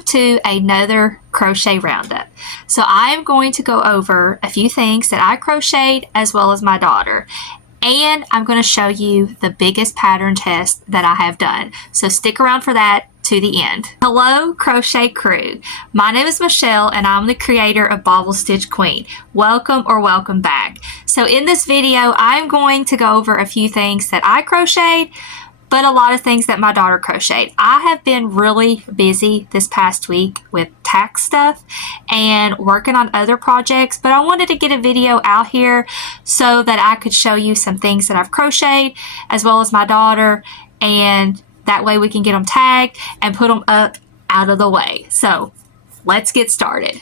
welcome to another crochet roundup. So I am going to go over a few things that I crocheted as well as my daughter, and I'm going to show you the biggest pattern test that I have done. So stick around for that to the end. Hello crochet crew, my name is Michelle and I'm the creator of Bobble Stitch Queen. Welcome or welcome back. So in this video I'm going to go over a few things that I crocheted, but a lot of things that my daughter crocheted. I have been really busy this past week with tax stuff and working on other projects, but I wanted to get a video out here so that I could show you some things that I've crocheted as well as my daughter, and that way we can get them tagged and put them up out of the way. So let's get started.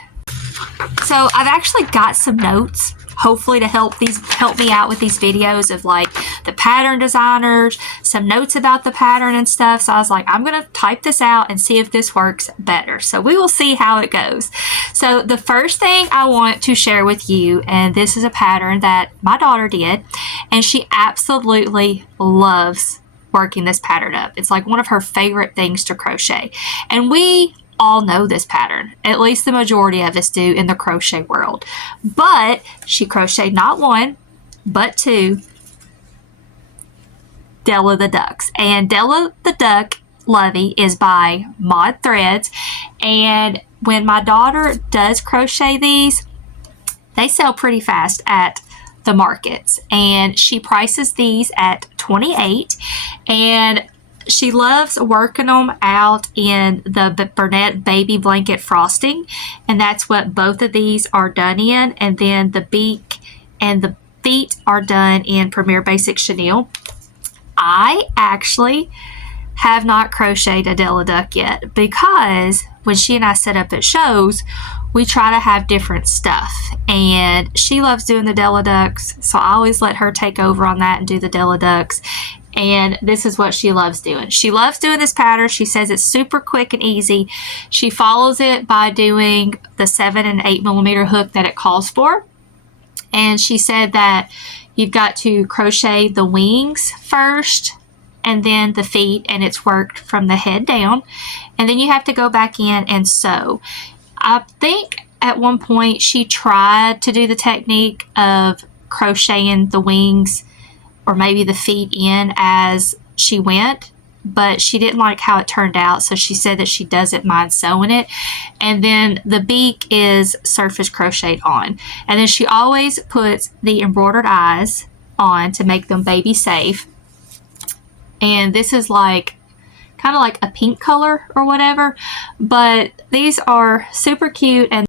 So I've actually got some notes, hopefully to help me out with these videos of like the pattern designers, some notes about the pattern and stuff. So I was like, I'm gonna type this out and see if this works better. So we will see how it goes. So the first thing I want to share with you, and this is a pattern that my daughter did, and she absolutely loves working this pattern up. It's like one of her favorite things to crochet. And we all know this pattern, at least the majority of us do in the crochet world. But she crocheted not one, but two Della the Ducks. And Della the Duck Lovey is by Mod Threads. And when my daughter does crochet these, they sell pretty fast at the markets. And she prices these at $28, and she loves working them out in the Bernette baby blanket frosting, and that's what both of these are done in. And then the beak and the feet are done in Premier Basic Chenille. I actually have not crocheted a Della Duck yet, because when she and I set up at shows, we try to have different stuff, and she loves doing the Della Ducks, so I always let her take over on that and do the Della Ducks. And this is what she loves doing. She loves doing this pattern. She says it's super quick and easy. She follows it by doing the 7 and 8 millimeter hook that it calls for. And she said that you've got to crochet the wings first and then the feet, and it's worked from the head down. And then you have to go back in and sew. I think at one point she tried to do the technique of crocheting the wings or maybe the feet in as she went, but she didn't like how it turned out, so she said that she doesn't mind sewing it. And then the beak is surface crocheted on, and then she always puts the embroidered eyes on to make them baby safe. And this is like kind of like a pink color or whatever, but these are super cute. And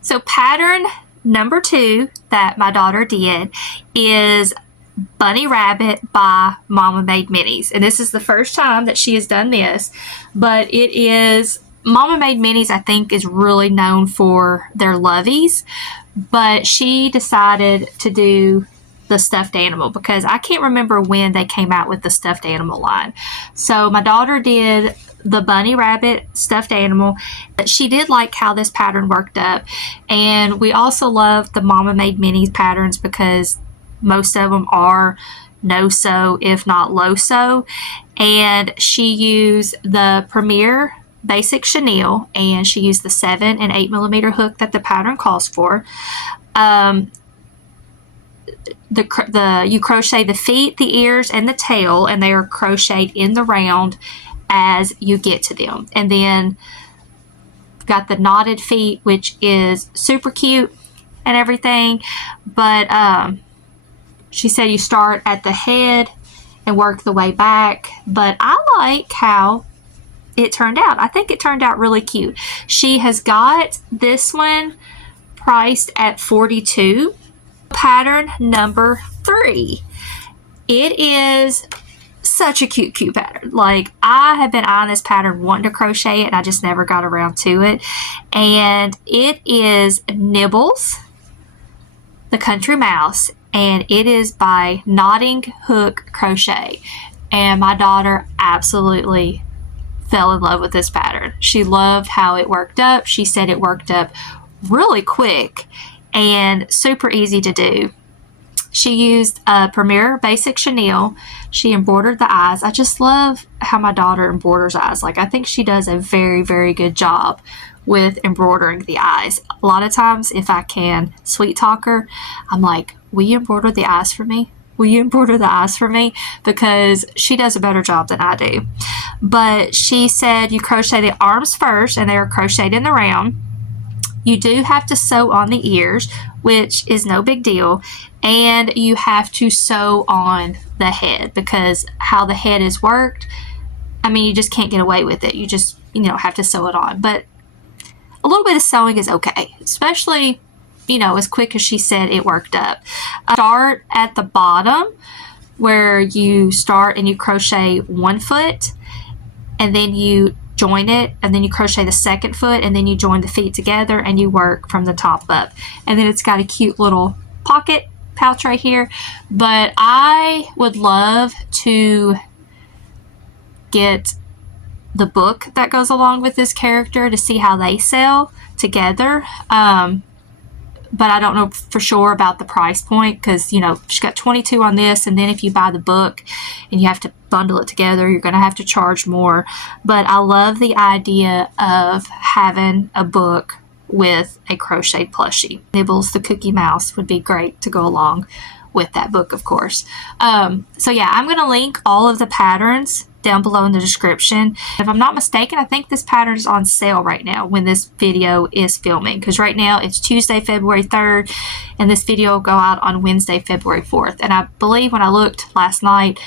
so pattern number 2 that my daughter did is Bunny Rabbit by Mama Made Minis. And this is the first time that she has done this, but it is Mama Made Minis, I think, is really known for their loveys, but she decided to do the stuffed animal because I can't remember when they came out with the stuffed animal line. So my daughter did the Bunny Rabbit stuffed animal. She did like how this pattern worked up, and we also love the Mama Made Minis patterns because most of them are no sew, if not low sew. And she used the Premier Basic Chenille, and she used the 7 and 8 millimeter hook that the pattern calls for. You crochet the feet, the ears, and the tail, and they are crocheted in the round as you get to them. And then got the knotted feet, which is super cute and everything, but she said you start at the head and work the way back. But I like how it turned out. I think it turned out really cute. She has got this one priced at $42. Pattern number 3. It is such a cute pattern. Like, I have been eyeing this pattern wanting to crochet it, and I just never got around to it. And it is Nibbles the Country Mouse, and it is by Knotting Hook Crochet. And my daughter absolutely fell in love with this pattern. She loved how it worked up. She said it worked up really quick and super easy to do. She used a Premier Basic Chenille. She embroidered the eyes. I just love how my daughter embroiders eyes. Like, I think she does a very, very good job with embroidering the eyes. A lot of times, if I can sweet talk her, I'm like, will you embroider the eyes for me? Will you embroider the eyes for me? Because she does a better job than I do. But she said you crochet the arms first, and they are crocheted in the round. You do have to sew on the ears, which is no big deal, and you have to sew on the head, because how the head is worked, I mean, you just can't get away with it. You just, have to sew it on. But a little bit of sewing is okay, especially, as quick as she said it worked up. Start at the bottom where you start and you crochet 1 foot, and then you join it, and then you crochet the second foot, and then you join the feet together, and you work from the top up. And then it's got a cute little pocket pouch right here. But I would love to get the book that goes along with this character to see how they sell together. But I don't know for sure about the price point, because she got $22 on this, and then if you buy the book and you have to bundle it together, you're going to have to charge more. But I love the idea of having a book with a crocheted plushie. Nibbles the Cookie Mouse would be great to go along with that book, of course. So yeah, I'm going to link all of the patterns down below in the description. If I'm not mistaken, I think this pattern is on sale right now when this video is filming, because right now it's Tuesday, February 3rd, and this video will go out on Wednesday, February 4th. And I believe when I looked last night,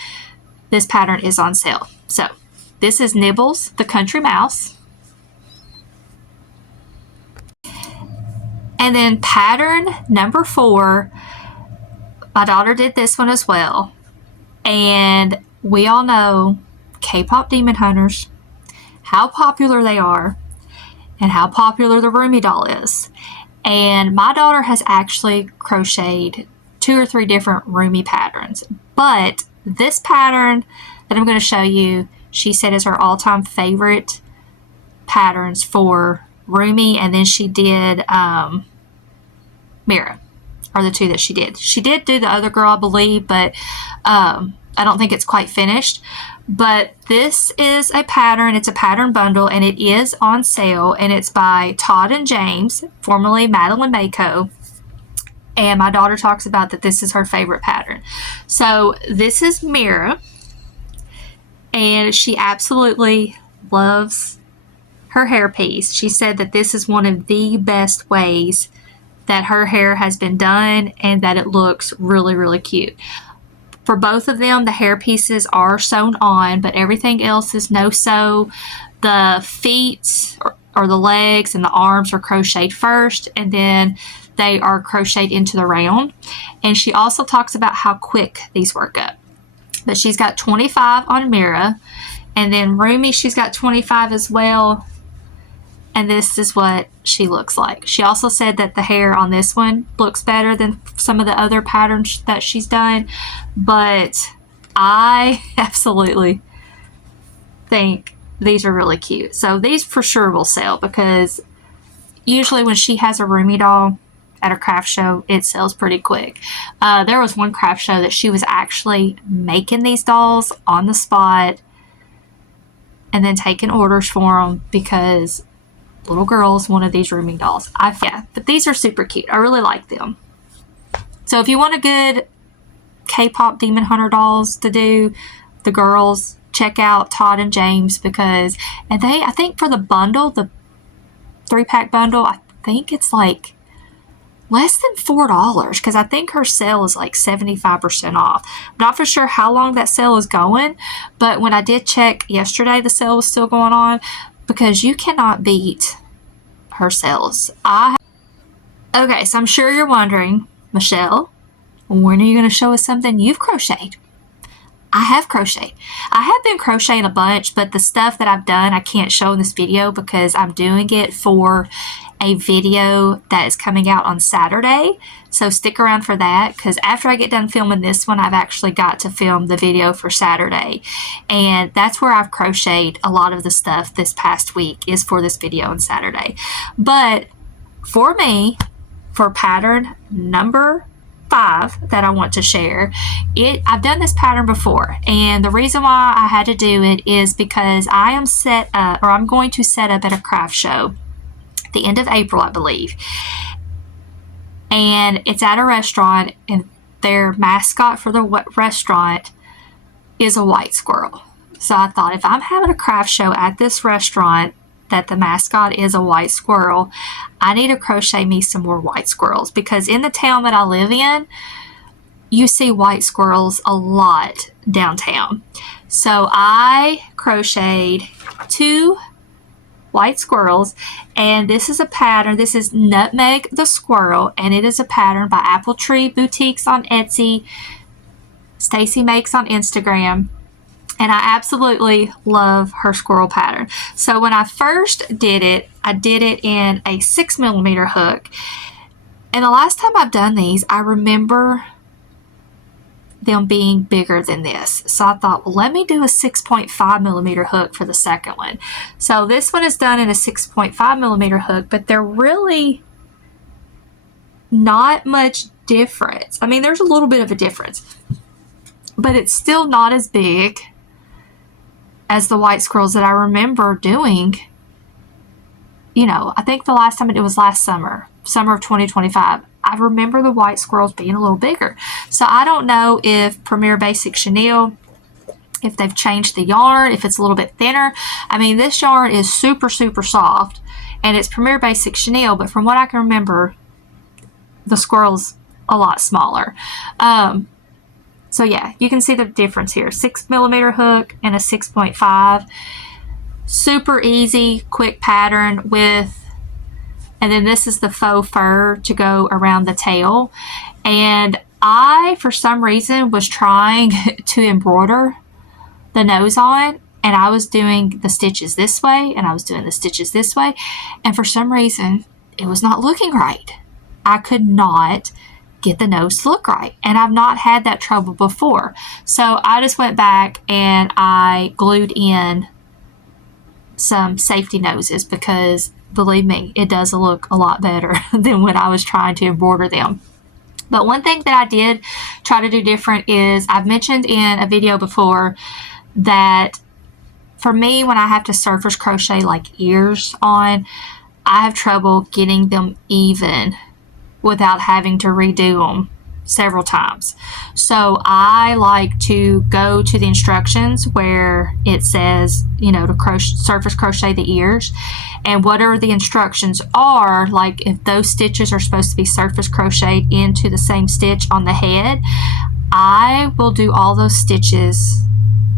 this pattern is on sale. So this is Nibbles the Country Mouse. And then pattern number 4, my daughter did this one as well. And we all know K-pop Demon Hunters, how popular they are, and how popular the Rumi doll is. And my daughter has actually crocheted 2 or 3 different Rumi patterns. But this pattern that I'm going to show you, she said is her all-time favorite patterns for Rumi. And then she did Mira, are the 2 that she did. She did do the other girl, I believe, but I don't think it's quite finished. But this is a pattern. It's a pattern bundle, and it is on sale, and it's by Todd and James, formerly Madeline Mako. And my daughter talks about that this is her favorite pattern. So this is Mira, and she absolutely loves her hairpiece. She said that this is one of the best ways that her hair has been done, and that it looks really, really cute. For both of them, the hair pieces are sewn on, but everything else is no sew. The feet or the legs and the arms are crocheted first, and then they are crocheted into the round. And she also talks about how quick these work up. But she's got 25 on Mira, and then Rumi, she's got 25 as well. And this is what she looks like. She also said that the hair on this one looks better than some of the other patterns that she's done. But I absolutely think these are really cute. So these for sure will sell, because usually when she has a Rumi doll at a craft show, it sells pretty quick. There was one craft show that she was actually making these dolls on the spot and then taking orders for them, because little girls wanted these Rumi dolls. Yeah, but these are super cute. I really like them. So if you want a good K-pop Demon Hunter dolls to do, the girls, check out Todd and James, because, and I think for the bundle, the 3-pack bundle, I think it's like less than $4, because I think her sale is like 75% off. I'm not for sure how long that sale is going, but when I did check yesterday, the sale was still going on, because you cannot beat her sales. Okay, so I'm sure you're wondering, Michelle, when are you going to show us something you've crocheted? I have crocheted. I have been crocheting a bunch, but the stuff that I've done I can't show in this video because I'm doing it for a video that is coming out on Saturday. So stick around for that, because after I get done filming this one, I've actually got to film the video for Saturday. And that's where I've crocheted a lot of the stuff this past week, is for this video on Saturday. But for me, for pattern number 5 that I want to share. I've done this pattern before, and the reason why I had to do it is because I am set up, or I'm going to set up at a craft show at the end of April, I believe. And it's at a restaurant, and their mascot for the restaurant is a white squirrel. So I thought, if I'm having a craft show at this restaurant that the mascot is a white squirrel, I need to crochet me some more white squirrels, because in the town that I live in, you see white squirrels a lot downtown. So I crocheted 2 white squirrels, and this is a pattern. This is Nutmeg the Squirrel, and it is a pattern by Apple Tree Boutiques on Etsy. Stacy Makes on Instagram, and I absolutely love her squirrel pattern. So when I first did it, I did it in a 6mm hook, and the last time I've done these, I remember them being bigger than this. So I thought, well, let me do a 6.5mm hook for the second one. So this one is done in a 6.5mm hook, but they're really not much difference. I mean, there's a little bit of a difference, but it's still not as big as the white squirrels that I remember doing. You know, I think the last time it was last summer of 2025. I remember the white squirrels being a little bigger. So I don't know if Premier Basic Chenille, if they've changed the yarn, if it's a little bit thinner. I mean, this yarn is super, super soft, and it's Premier Basic Chenille, but from what I can remember, the squirrel's a lot smaller. So yeah, you can see the difference here. 6mm hook and a 6.5. Super easy, quick pattern with, and then this is the faux fur to go around the tail. And I, for some reason, was trying to embroider the nose on, and I was doing the stitches this way, and I was doing the stitches this way, and for some reason, it was not looking right. I could not get the nose to look right, and I've not had that trouble before. So I just went back and I glued in some safety noses, because believe me, it does look a lot better than when I was trying to embroider them. But one thing that I did try to do different is, I've mentioned in a video before that for me, when I have to surface crochet like ears on, I have trouble getting them even without having to redo them several times. So I like to go to the instructions where it says, you know, to surface crochet the ears, and whatever the instructions are, like if those stitches are supposed to be surface crocheted into the same stitch on the head, I will do all those stitches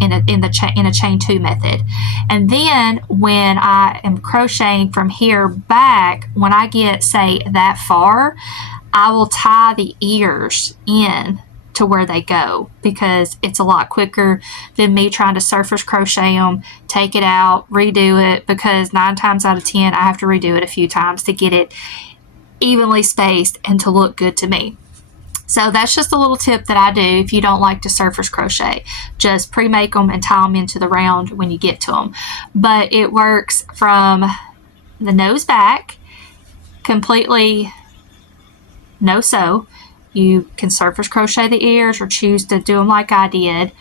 in a chain 2 method. And then when I am crocheting from here back, when I get, say, that far, I will tie the ears in to where they go, because it's a lot quicker than me trying to surface crochet them, take it out, redo it, because 9 times out of 10 I have to redo it a few times to get it evenly spaced and to look good to me. So that's just a little tip that I do if you don't like to surface crochet. Just pre-make them and tie them into the round when you get to them. But it works from the nose back, completely no sew. You can surface crochet the ears or choose to do them like I did.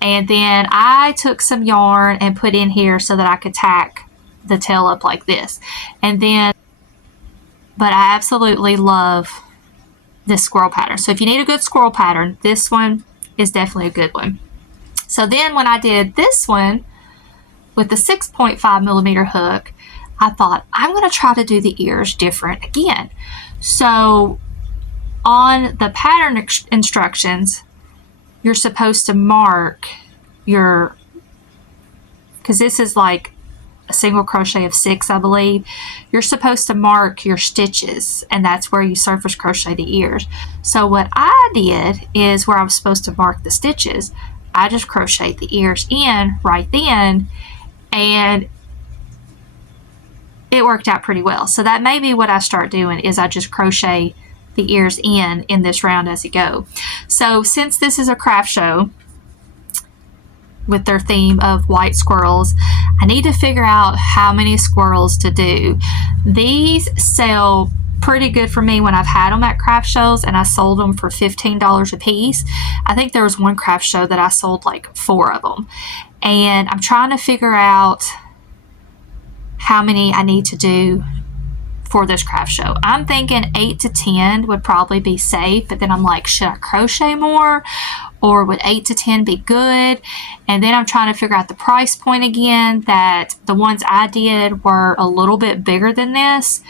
And then I took some yarn and put in here so that I could tack the tail up like this. And then, but I absolutely love this squirrel pattern. So if you need a good squirrel pattern, this one is definitely a good one. So then when I did this one with the 6.5mm hook, I thought, I'm going to try to do the ears different again. So on the pattern instructions, you're supposed to mark your, because this is like a single crochet of 6, I believe, you're supposed to mark your stitches, and that's where you surface crochet the ears. So what I did is, where I was supposed to mark the stitches, I just crocheted the ears in right then, and it worked out pretty well. So that may be what I start doing, is I just crochet the ears in this round as you go. So since this is a craft show with their theme of white squirrels, I need to figure out how many squirrels to do. These sell pretty good for me when I've had them at craft shows, and I sold them for $15 a piece. I think there was one craft show that I sold like 4 of them, and I'm trying to figure out how many I need to do for this craft show. I'm thinking 8 to 10 would probably be safe, but then I'm like, should I crochet more, or would 8 to 10 be good? And then I'm trying to figure out the price point again, that the ones I did were a little bit bigger than this,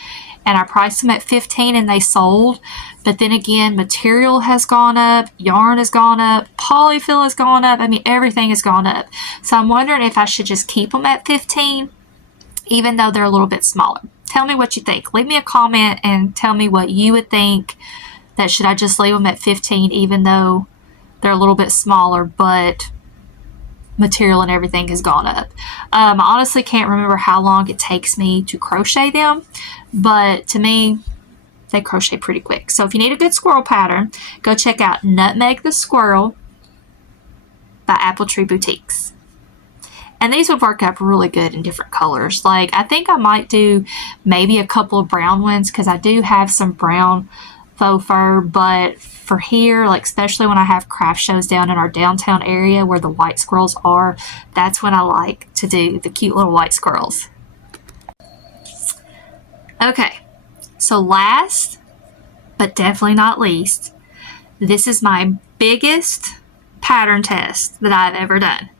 and I priced them at $15 and they sold. But then again, material has gone up, yarn has gone up, polyfill has gone up. I mean, everything has gone up. So I'm wondering if I should just keep them at $15, even though they're a little bit smaller. Tell me what you think. Leave me a comment and tell me what you would think. That should I just leave them at $15 even though they're a little bit smaller, but material and everything has gone up. I honestly can't remember how long it takes me to crochet them, but to me, they crochet pretty quick. So if you need a good squirrel pattern, go check out Nutmeg the Squirrel by Apple Tree Boutiques. And these would work up really good in different colors. Like, I think I might do maybe a couple of brown ones, because I do have some brown faux fur. But for here, like especially when I have craft shows down in our downtown area where the white squirrels are, that's when I like to do the cute little white squirrels. Okay, so last but definitely not least, this is my biggest pattern test that I've ever done.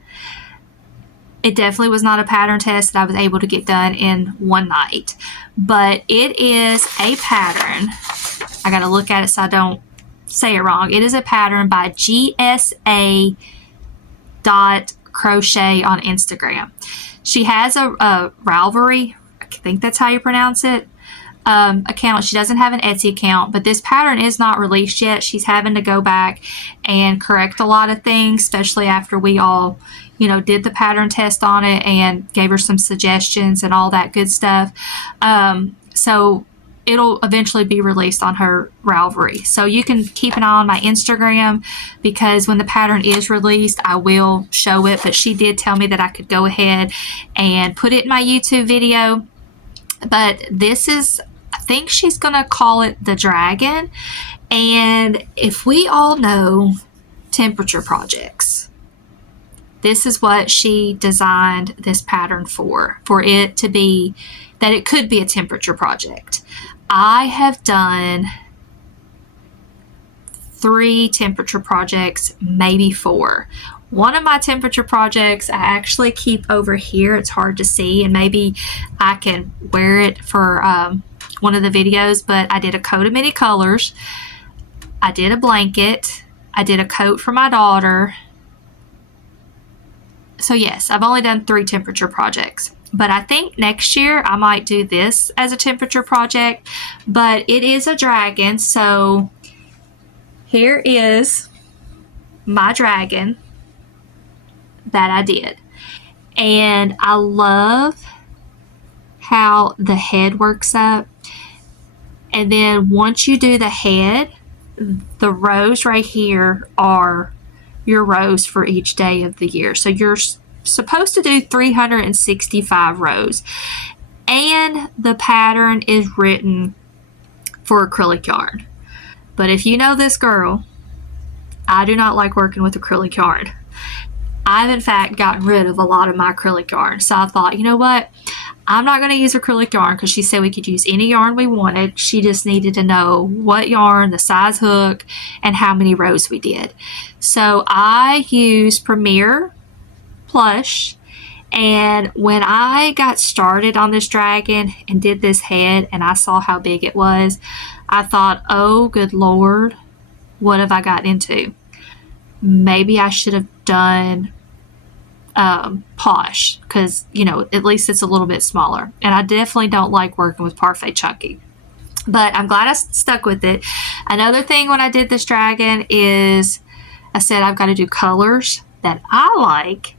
It definitely was not a pattern test that I was able to get done in one night, but it is a pattern. I got to look at it so I don't say it wrong. It is a pattern by GSA.crochet on Instagram. She has a Ravelry, I think that's how you pronounce it, account. She doesn't have an Etsy account, but this pattern is not released yet. She's having to go back and correct a lot of things, especially after we all, did the pattern test on it and gave her some suggestions and all that good stuff. So it'll eventually be released on her Ravelry. So you can keep an eye on my Instagram, because when the pattern is released, I will show it. But she did tell me that I could go ahead and put it in my YouTube video. But this is, I think she's going to call it the Dragon. And if we all know temperature projects, this is what she designed this pattern for it to be, that it could be a temperature project. I have done 3 temperature projects, maybe 4. One of my temperature projects I actually keep over here. It's hard to see, and maybe I can wear it for one of the videos, but I did a coat of many colors. I did a blanket. I did a coat for my daughter. So yes, I've only done 3 temperature projects, but I think next year I might do this as a temperature project. But it is a dragon, so here is my dragon that I did. And I love how the head works up. And then once you do the head, the rows right here are your rows for each day of the year. So you're supposed to do 365 rows. And the pattern is written for acrylic yarn. But if you know this girl, I do not like working with acrylic yarn. I've in fact gotten rid of a lot of my acrylic yarn. So I thought, you know what? I'm not going to use acrylic yarn, because she said we could use any yarn we wanted. She just needed to know what yarn, the size hook, and how many rows we did. So I used Premier Plush. And when I got started on this dragon and did this head and I saw how big it was, I thought, oh, good Lord, what have I gotten into? Maybe I should have done Posh, because at least it's a little bit smaller, and I definitely don't like working with Parfait Chunky, but I'm glad I stuck with it. Another thing when I did this dragon is I said I've got to do colors that I like,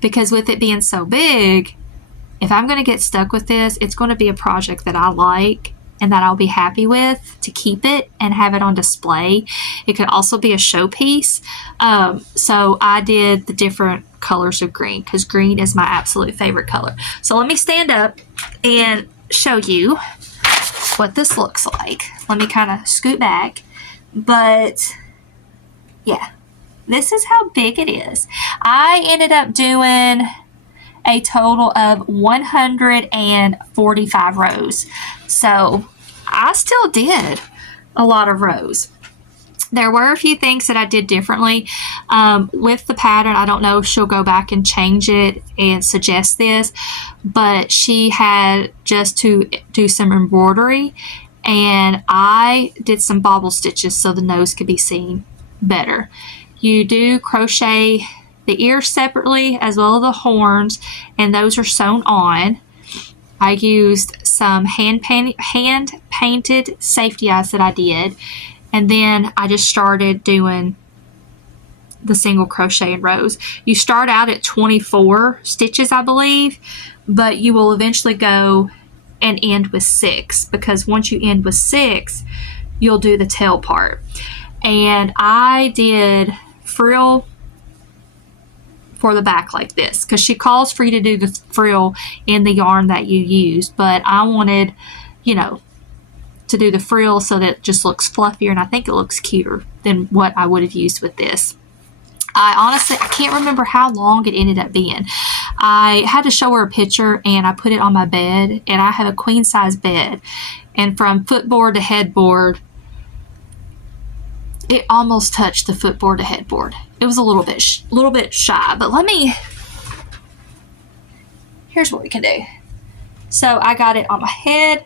because with it being so big, if I'm going to get stuck with this, it's going to be a project that I like and that I'll be happy with to keep it and have it on display. It could also be a showpiece. So I did the different colors of green, because green is my absolute favorite color. So let me stand up and show you what this looks like. Let me kind of scoot back. But yeah, this is how big it is. I ended up doing a total of 145 rows. So I still did a lot of rows. There were a few things that I did differently with the pattern. I don't know if she'll go back and change it and suggest this, but she had just to do some embroidery, and I did some bobble stitches so the nose could be seen better. You do crochet the ears separately as well as the horns, and those are sewn on. I used some hand painted safety eyes that I did, and then I just started doing the single crochet in rows. You start out at 24 stitches, I believe, but you will eventually go and end with 6, because once you end with 6, you'll do the tail part. And I did frill for the back like this, because she calls for you to do the frill in the yarn that you use, but I wanted, you know, to do the frill so that it just looks fluffier, and I think it looks cuter than what I would have used with this. I can't remember how long it ended up being. I had to show her a picture, and I put it on my bed, and I have a queen size bed, and from footboard to headboard, it almost touched the footboard to headboard. It was a little bit shy, but here's what we can do. So I got it on my head.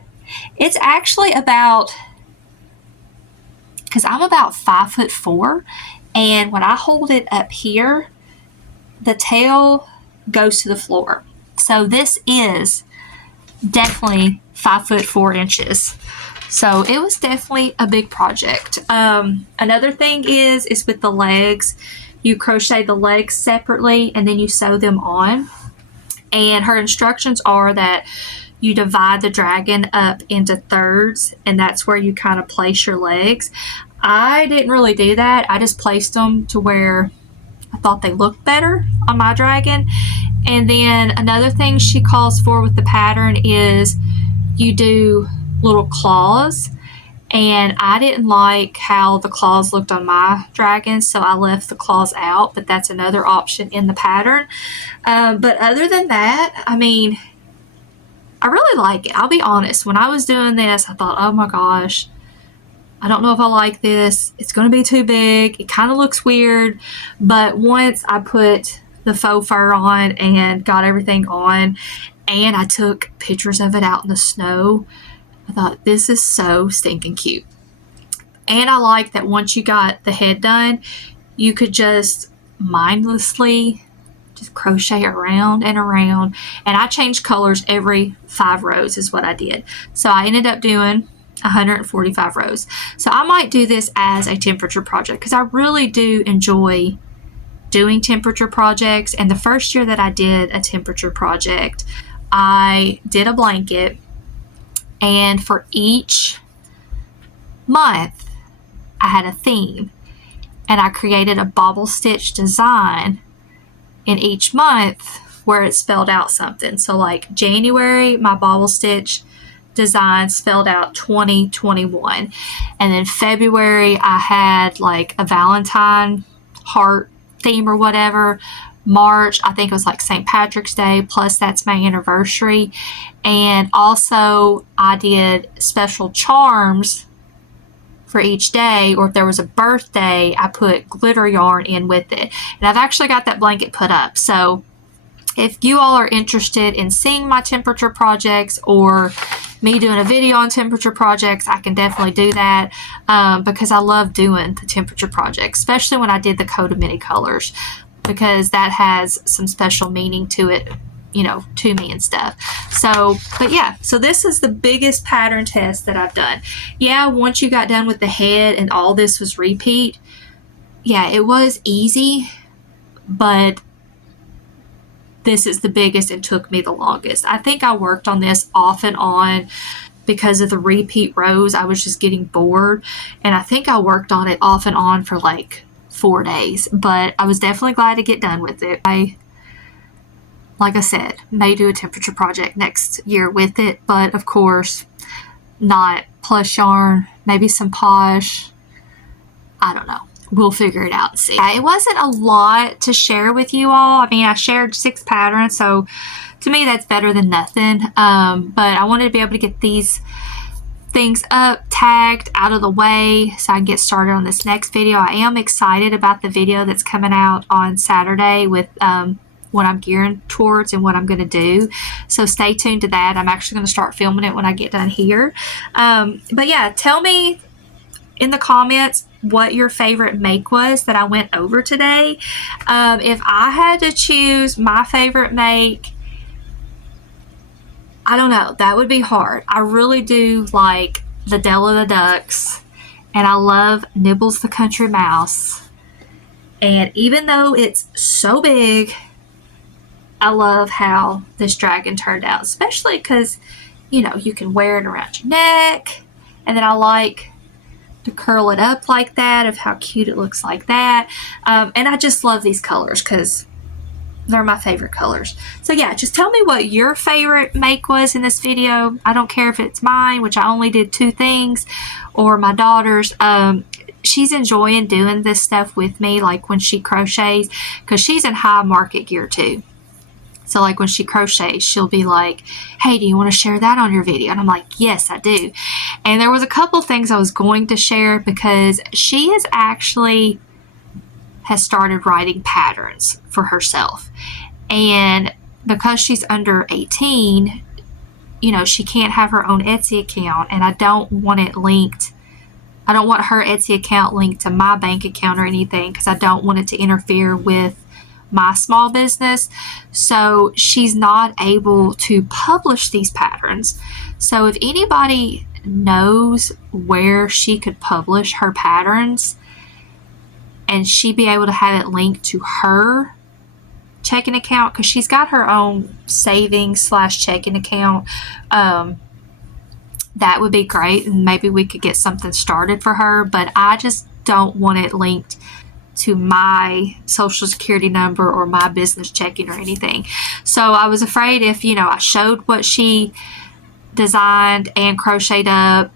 It's actually about, because I'm about 5'4", and when I hold it up here, the tail goes to the floor. So this is definitely 5'4". So it was definitely a big project. Another thing is with the legs, you crochet the legs separately and then you sew them on. And her instructions are that you divide the dragon up into thirds, and that's where you kind of place your legs. I didn't really do that. I just placed them to where I thought they looked better on my dragon. And then another thing she calls for with the pattern is you do little claws, and I didn't like how the claws looked on my dragon, so I left the claws out, but that's another option in the pattern. But other than that, I mean, I really like it. I'll be honest, when I was doing this, I thought, oh my gosh, I don't know if I like this. It's going to be too big. It kind of looks weird. But once I put the faux fur on and got everything on, and I took pictures of it out in the snow, I thought, this is so stinking cute. And I like that once you got the head done, you could just mindlessly just crochet around and around. And I changed colors every 5 rows is what I did. So I ended up doing 145 rows. So I might do this as a temperature project, because I really do enjoy doing temperature projects. And the first year that I did a temperature project, I did a blanket, and for each month I had a theme, and I created a bobble stitch design in each month where it spelled out something. So like January, my bobble stitch design spelled out 2021, and then February I had like a Valentine heart theme or whatever. March, I think it was like St. Patrick's Day, plus that's my anniversary. And also I did special charms for each day, or if there was a birthday, I put glitter yarn in with it. And I've actually got that blanket put up. So if you all are interested in seeing my temperature projects or me doing a video on temperature projects, I can definitely do that, because I love doing the temperature projects, especially when I did the Coat of Many Colors, because that has some special meaning to it, you know, to me and stuff. So, but yeah, so this is the biggest pattern test that I've done. Yeah, once you got done with the head and all this was repeat, yeah, it was easy, but this is the biggest and took me the longest. I think I worked on this off and on because of the repeat rows. I was just getting bored, and I think I worked on it off and on for like 4 days, but I was definitely glad to get done with it. Like I said, may do a temperature project next year with it, but of course not plush yarn, maybe some posh. I don't know. We'll figure it out and see. It wasn't a lot to share with you all. I mean, I shared 6 patterns, so to me that's better than nothing. But I wanted to be able to get these things up, tagged, out of the way so I can get started on this next video. I am excited about the video that's coming out on Saturday with what I'm gearing towards and what I'm going to do. So stay tuned to that. I'm actually going to start filming it when I get done here. But yeah, tell me in the comments what your favorite make was that I went over today. If I had to choose my favorite make, I don't know, that would be hard. I really do like the Della the Ducks, and I love Nibbles the Country Mouse. And even though it's so big, I love how this dragon turned out, especially because, you know, you can wear it around your neck. And then I like to curl it up like that, of how cute it looks like that. And I just love these colors because they're my favorite colors. So yeah, just tell me what your favorite make was in this video. I don't care if it's mine, which I only did 2 things, or my daughter's. She's enjoying doing this stuff with me, like when she crochets, because she's in high market gear too. So like when she crochets, she'll be like, hey, do you want to share that on your video? And I'm like, yes, I do. And there was a couple things I was going to share because she is actually has started writing patterns for herself. And because she's under 18, you know, she can't have her own Etsy account, and I don't want it linked. I don't want her Etsy account linked to my bank account or anything because I don't want it to interfere with my small business. So she's not able to publish these patterns. So if anybody knows where she could publish her patterns and she be able to have it linked to her checking account, because she's got her own savings / checking account, that would be great, and maybe we could get something started for her. But I just don't want it linked to my social security number or my business checking or anything. So I was afraid if, you know, I showed what she designed and crocheted up,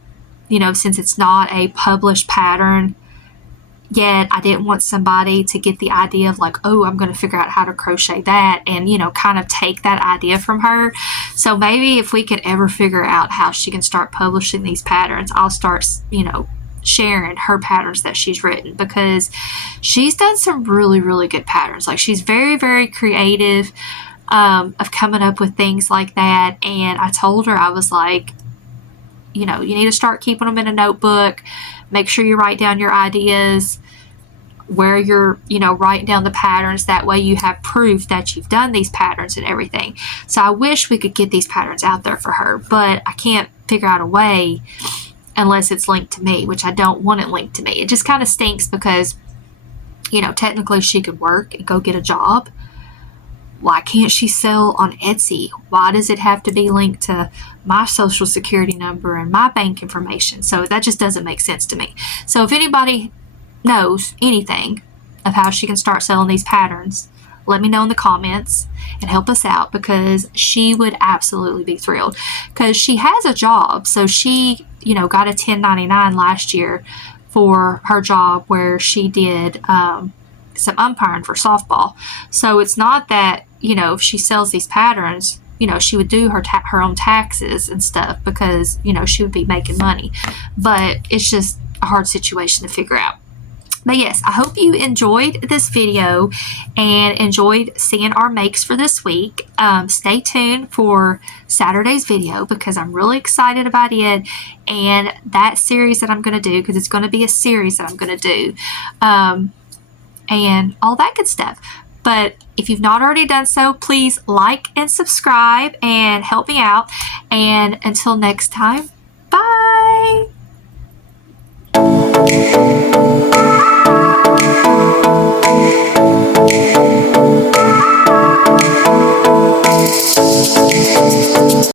you know, since it's not a published pattern yet, I didn't want somebody to get the idea of like, oh, I'm going to figure out how to crochet that, and, you know, kind of take that idea from her. So maybe if we could ever figure out how she can start publishing these patterns, I'll start, you know, sharing her patterns that she's written, because she's done some really, really good patterns. Like, she's very, very creative of coming up with things like that. And I told her, I was like, you know, you need to start keeping them in a notebook. Make sure you write down your ideas, where you're, you know, writing down the patterns. That way you have proof that you've done these patterns and everything. So I wish we could get these patterns out there for her, but I can't figure out a way unless it's linked to me, which I don't want it linked to me. It just kind of stinks because, you know, technically she could work and go get a job. Why can't she sell on Etsy? Why does it have to be linked to my social security number and my bank information? So that just doesn't make sense to me. So if anybody knows anything of how she can start selling these patterns, let me know in the comments and help us out, because she would absolutely be thrilled, because she has a job. So she, you know, got a 1099 last year for her job where she did some umpiring for softball. So it's not that, you know, if she sells these patterns, you know, she would do her own taxes and stuff, because, you know, she would be making money. But it's just a hard situation to figure out. But yes, I hope you enjoyed this video and enjoyed seeing our makes for this week. Stay tuned for Saturday's video, because I'm really excited about it and that series that I'm going to do, because it's going to be a series that I'm going to do, and all that good stuff. But if you've not already done so, please like and subscribe and help me out. And until next time, bye!